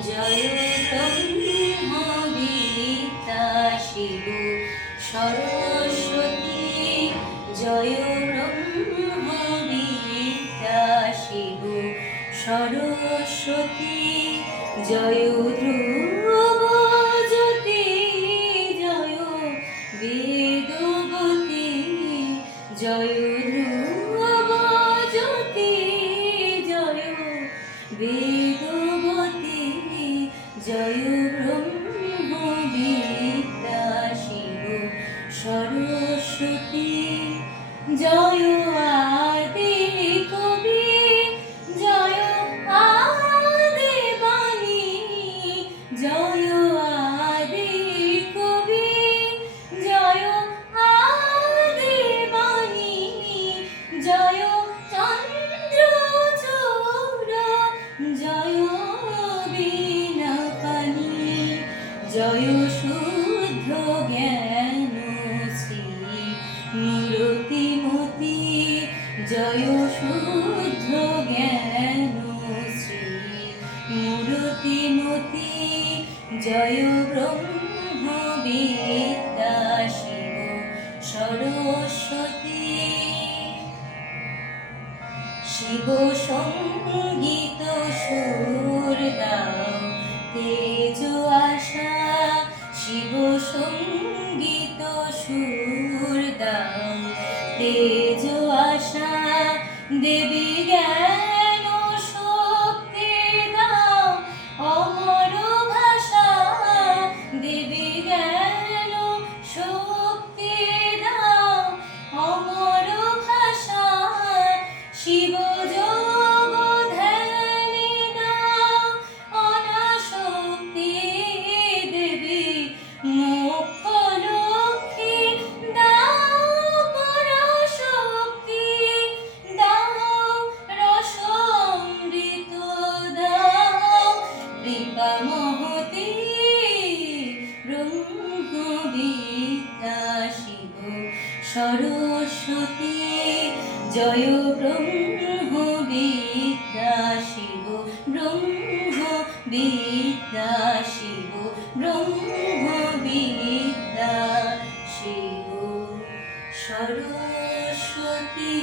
জয় ব্রহ্ম বিদ্যা শিব সরস্বতী জয় ব্রহ্ম বিদ্যা শিব সরস্বতী জয় ধ্রুব জ্যোতি জয় বেদবতী জয় ধ্রুব জ্যোতি জয় বেদবতী জয় জয় শুদ্ধ জ্ঞান শ্রী মূরতিমতি জয় শুদ্ধ জ্ঞান শ্রী মূরতিমতি জয় ব্রহ্ম শিব সরস্বতী। শিব সংগীত সুর দাম তেজ আশা দেবী জ্ঞান সরস্বতী জয় ব্রহ্ম বিদ্যা শিব ব্রহ্ম বিদ্যা শিব ব্রহ্ম বিদ্যা শিব। সরস্বতী